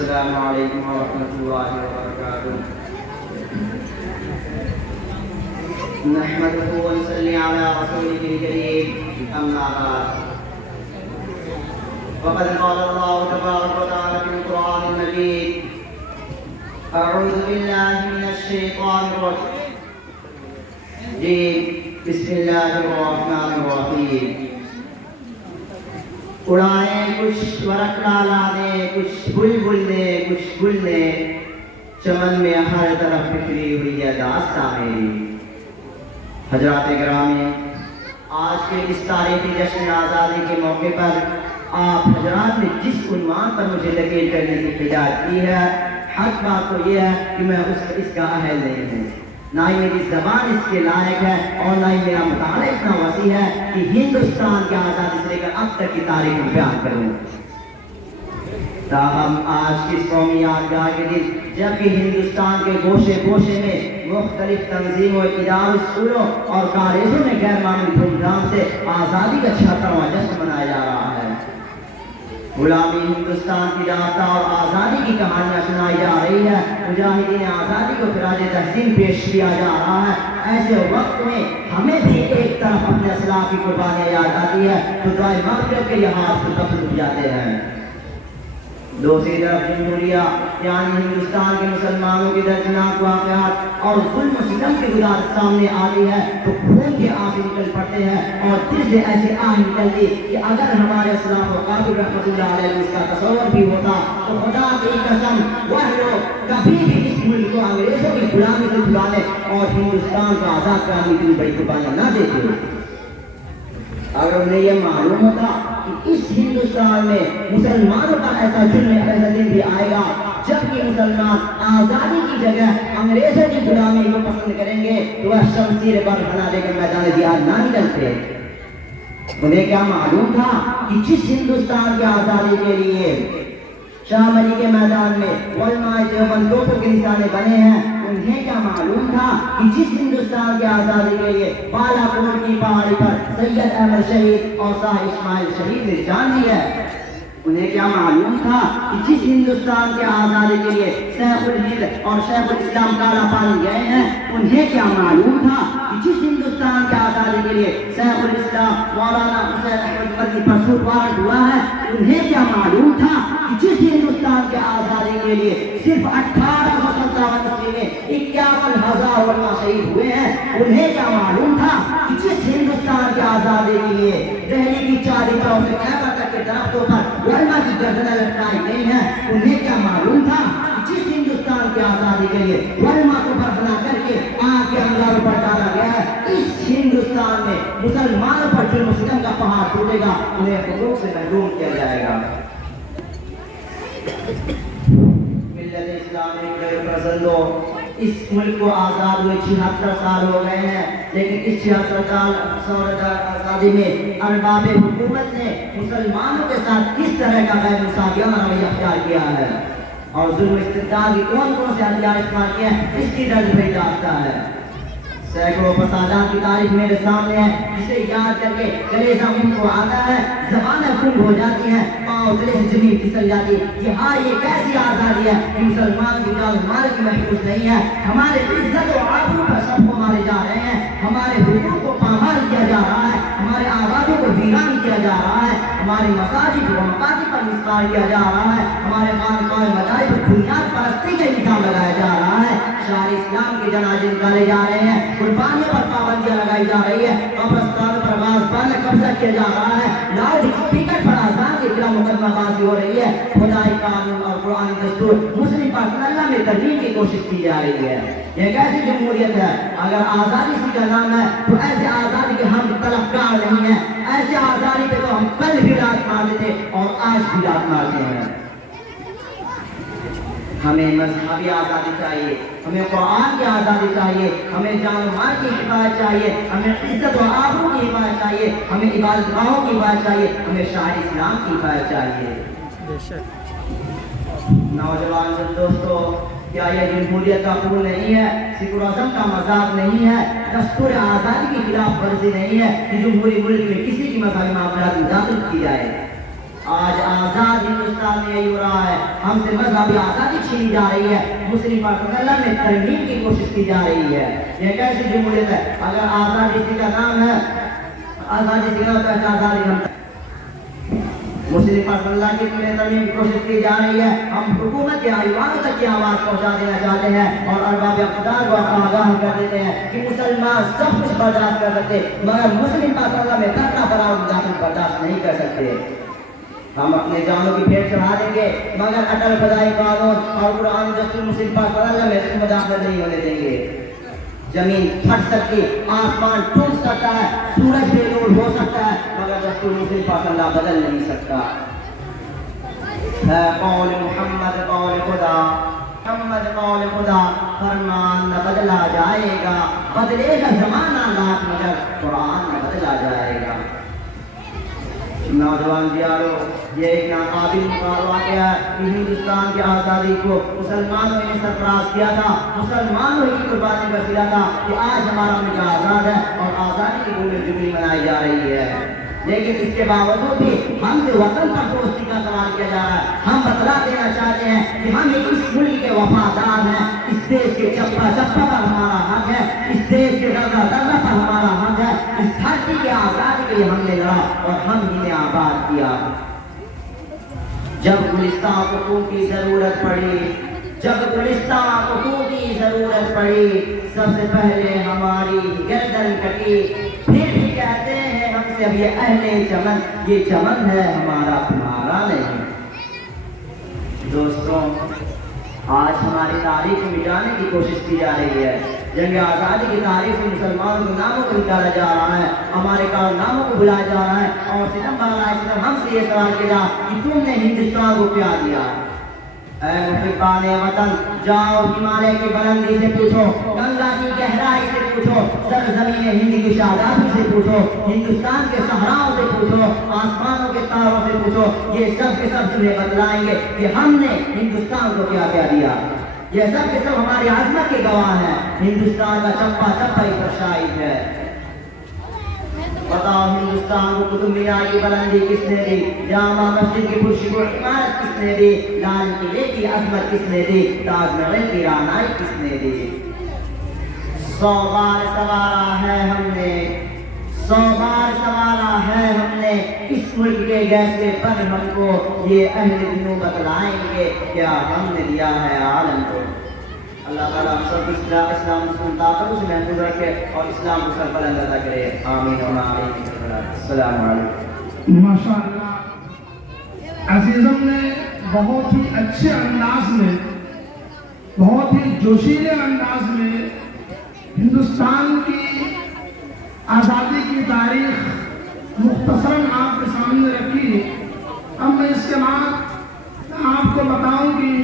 السلام علیکم ورحمۃ اللہ وبرکاتہ۔ نحمده ونصلي على رسوله الكريم، أما بعد، وقد قال الله تبارك وتعالى في القرآن المجيد: أعوذ بالله من الشيطان الرجيم، بسم الله الرحمن الرحيم۔ اڑائیں کچھ ورق ڈالا دے، کچھ بلبل نے، کچھ گل نے، چمن میں ہر طرف بکھری ہوئی ہے داستاں میری۔ حضرات گرامی، آج کے اس تاریخی جشن آزادی کے موقع پر آپ حضرات نے جس عنوان پر مجھے لکیر کرنے کی ہدایت کی ہے، حق بات تو یہ ہے کہ میں اس کا اہل نہیں ہوں، نہ ہی میری زبان اس کے لائق ہے، اور نہ ہی میرا مطالعہ اتنا وسیع ہے کہ ہندوستان کی آزادی سے لے کر اب تک کی تاریخ میں بیان کروں۔ تاہم آج کی اس قومی یادگار کے دن، جبکہ ہندوستان کے گوشے گوشے میں مختلف تنظیموں، اداروں، اسکولوں اور کالجوں میں غیر معمولی دھوم دھام سے آزادی کا 76واں جشن منایا جا رہا ہے، غلامی ہندوستان کی داستاں اور آزادی کی کہانیاں سنائی جا رہی ہے، مجاہدین آزادی کو خراج تحسین پیش کیا جا رہا ہے، ایسے وقت میں ہمیں بھی ایک طرف اپنے اسلاف کی قربانیاں یاد آتی ہے تو دعائے مغفرت کے یہ ہاتھ سے دفن ہو جاتے ہیں۔ دوسری طرف جمہوریہ یعنی ہندوستان کے مسلمانوں کی دردناک واقعات اور ظلم و ستم کی گزارش سامنے آتی ہے تو خون کے آنسو نکل پڑتے ہیں اور دل سے ایسے آہ نکلتی کہ اگر ہمارے اسلاف و قابل رحمۃ اللہ علیہ اس کا تصور بھی ہوتا تو خدا کی قسم وہ لوگ کبھی بھی اس ملک کو انگریزوں کی غلامی سے چھڑانے اور ہندوستان کو آزاد کرانے کی بڑی قربانیاں نہ دیتے۔ اگر انہیں یہ معلوم ہوتا کہ اس ہندوستان میں مسلمانوں کا ایسا دن بھی آئے گا جبکہ مسلمان آزادی کی جگہ انگریزوں کی غلامی کو پسند کریں گے تو وہ شمشیر پر بنا دے کر میدان جہاد نہ نکلتے۔ انہیں کیا معلوم تھا کہ جس ہندوستان کی آزادی کے لیے شاہ ملی کے میدان میں علماء دیوبند توپوں کے نشانے بنے ہیں، انہیں کیا معلوم تھا کہ جس ہندوستان کی آزادی کے لیے بالا کوٹ کی پہاڑی پر سید احمد شہید اور شاہ اسماعیل شہید نے جان دی ہے؟ انہیں کیا معلوم تھا کہ جس ہندوستان کے آزادی کے لیے شیخ الہند اور شیخ الاسلام کالا پانی گئے ہیں؟ انہیں کیا معلوم تھا کہ جس ہندوستان کے آزادی کے لیے شیخ الاسلام مولانا حسین احمد مدنی پر سوٹ وارنٹ ہوا ہے؟ انہیں کیا معلوم تھا کہ جس ہندوستان کے آزادی کے لیے صرف 1857 عیسوی میں 51,000 علماء شہید ہوئے ہیں؟ انہیں کیا معلوم تھا کہ جس ہندوستان کے آزادی کے لیے دہلی کی چاری چوک سے خیبر تک کے درختوں پر علماء کی گردنیں لٹکائی گئی ہیں؟ انہیں کیا معلوم تھا کہ جس ہندوستان کی آزادی کے لیے علماء کو بنا کر کے آگ کے انگاروں پر ڈالا گیا ہے؟ اس ہندوستان میں مسلمانوں پر جرم و ستم کا پہاڑ ٹوٹے گا، انہیں حقوق سے محروم کیا جائے گا۔ ملت اسلامی کے پرزندوں، اس ملک کو آزاد ہوئے 76 سال ہو گئے ہیں، لیکن اس 76 سال آزادی میں ارباب حکومت نے مسلمانوں کے ساتھ کس طرح کا غیر انصافانہ رویہ اختیار کیا ہے اور ظلم و استبداد کی کون کون سے ہتھیار استعمال کیے ہیں، اس کی درد بھری داستان ہے۔ سینکڑوں فسادات کی تاریخ میرے سامنے ہے، جسے یاد کر کے کلیجہ منہ کو آتا ہے، زبانیں خنک ہو جاتی ہیں، پاؤں تلے سے زمین پھسل جاتی ہے کہ ہاں یہ کیسی آزادی ہے کہ مسلمان کی جان مال کی محفوظ نہیں ہے، ہمارے عزت و آبرو پر سب کو مارے جا رہے ہیں، ہمارے حقوق کو پامال کیا جا رہا ہے، ہمارے آبادوں کو ویران کیا جا رہا ہے، ہماری مساجد کو مقاصد پر مسخار کیا جا رہا ہے، ہمارے خانقاہ مدارس پر بنیاد پرستی کا الزام لگایا جا رہا ہے، شاہ اسلام کے جنازے نکالے جا رہے ہیں، قربانیوں پر پابندیاں لگائی جا رہی ہے، قبرستانوں پر غاصبانہ قبضہ کیا جا رہا ہے، لاؤڈ اسپیکر پر آزاد کے خلاف مقدمہ بازی ہو رہی ہے، خدائی قانون اور قرآنی دستور مسلم پاکستان اللہ میں ترمیم کی کوشش کی جا رہی ہے۔ یہ کیسی جمہوریت ہے؟ اگر آزادی اسی کا نام ہے تو ایسے آزادی کے ہم طلبگار نہیں ہیں، ایسے آزادی پہ تو ہم کل بھی رات مارتے تھے اور آج بھی رات مارتے ہیں۔ ہمیں مذہبی آزادی چاہیے، ہمیں قرآن کی آزادی چاہیے، ہمیں جان و مال کی حفاظت چاہیے، ہمیں عزت و آبرو کی حفاظت چاہیے، ہمیں عبادت گاہوں کی حفاظت چاہیے، ہمیں شاہ اسلام کی حفاظت چاہیے۔ نوجوان دوستو، کیا یہ جمہوریت کا پھول نہیں ہے، سیکولرزم کا مذاق نہیں ہے، دستور آزادی کی خلاف ورزی نہیں ہے کہ جمہوری ملک میں کسی کی مذہبی معاملات میں داخل کی جائے؟ آج آزاد ہندوستان میں یہی ہو رہا ہے، ہم سے مذہبی آزادی چھینی جا رہی ہے، مسلم پارلیمنٹ میں ترمیم کی کوشش کی جا رہی ہے۔ یہ کیسی جمہوریت ہے؟ اگر آزادی اسی کا نام ہے، آزادی سے ہوتا ہے آزادی ہم مسلم پارلیمنٹ کی ترمیم کی کوشش کی جا رہی ہے۔ ہم حکومت کے ایوانوں تک کی آواز پہنچا دینا چاہتے ہیں اور ارباب اقتدار کو آگاہ کر دیتے ہیں کہ مسلمان سب کچھ برداشت کر سکتے مگر مسلم پارلیمنٹ میں دھرنا براؤ داخل برداشت نہیں کر سکتے۔ ہم اپنے جانوں کی بھیٹ چڑھا دیں گے مگر اٹل فدائی قانون اور قرآن دستور مسلم پارلیمنٹ میں اس مداخلت نہیں ہونے دیں گے۔ زمین پھٹ سکتی، آسمان ٹوٹ سکتا ہے، سورج بے نور ہو سکتا ہے مگر دستور مسلم پارلیمنٹ بدل نہیں سکتا۔ ہے قول محمد قول خدا، محمد قول خدا، فرمان نہ بدلا جائے گا، بدلے گا زمانہ لاکھ مگر قرآن نہ بدلا جائے گا۔ نوجوان بیارو، یہ ایک ناقابل مقابلہ واقعہ ہے کہ ہندوستان کی آزادی کو مسلمانوں نے سرفراز کیا تھا، مسلمانوں کی قربانی کا صلہ تھا کہ آج ہمارا ملک آزاد ہے اور آزادی کی گل جبلی منائی جا رہی ہے۔ لیکن اس کے باوجود بھی ہم سے وطن پر دوستی کا سوال کیا جا رہا ہے۔ ہم بتلا دینا چاہتے ہیں کہ ہم اس ملک کے وفادار ہیں، اس دیش کے چپا چپا پر ہمارا حق ہے، اس دیش کے درہ درہ پر ہمارا حق ہے، اس دھرتی کے آزادی کے لیے ہم نے لڑا اور ہم ہی نے آباد کیا۔ جب گلستان حقوق کی ضرورت پڑی، جب گلستان حقوق کی ضرورت پڑی، سب سے پہلے ہماری گردن کٹی، پھر بھی کہتے ہیں ہم سے اب یہ اہل چمن، یہ چمن ہے ہمارا تمہارا نہیں۔ دوستوں، آج ہماری تاریخ مٹانے کی کوشش کی جا رہی ہے۔ جنگ آزادی کی تاریخ سے مسلمانوں کے ناموں کو نکالا جا رہا ہے، ہمارے کارناموں کو بلایا جا رہا ہے اور ستم بارہ ستم ہم سے یہ سوال کیا کہ تم نے ہندوستان کو کیا دیا؟ اے محبان وطن، جاؤ ہمالیہ کی بلندی سے پوچھو، گنگا کی گہرائی سے پوچھو، سرزمین ہند کی شادابی سے پوچھو، ہندوستان کے صحراؤں سے پوچھو، آسمانوں کے تاروں سے پوچھو، یہ سب کے سب تمہیں بتلائیں گے کہ ہم نے ہندوستان کو کیا کیا دیا۔ یہ سب کے سب ہماری عظمت کے گواہ ہیں۔ ہندوستان کا چپا چپا ہی پر شاہد ہے۔ بتاؤ ہندوستان کو قطب مینار کی بلندی کس نے دی؟ جامع مسجد کی پرشکوہ عمارت کس نے دی؟ لال قلعے کی عظمت کس نے دی؟ تاج محل کی رانائی کس نے دی؟ 100 بار سوارا ہے ہم نے، 100 بار سوارا ہے ہم نے، اس ملک کے گیسے پر ہم کو یہ اہل دنوں بتلائیں گے کیا ہم نے دیا ہے عالم کو۔ اللہ تعالیٰ ہم سب اسلام مسلم طاقتوں سے محفوظ رکھے اور اسلام کو سر بلند عطا کرے، آمین و آمین۔ السلام علیکم۔ ماشاءاللہ، عزیزم نے بہت ہی اچھے انداز میں، بہت ہی جوشیلے انداز میں ہندوستان کی آزادی کی تاریخ مختصراً آپ کے سامنے رکھی۔ اب میں اس کے بعد آپ کو بتاؤں کہ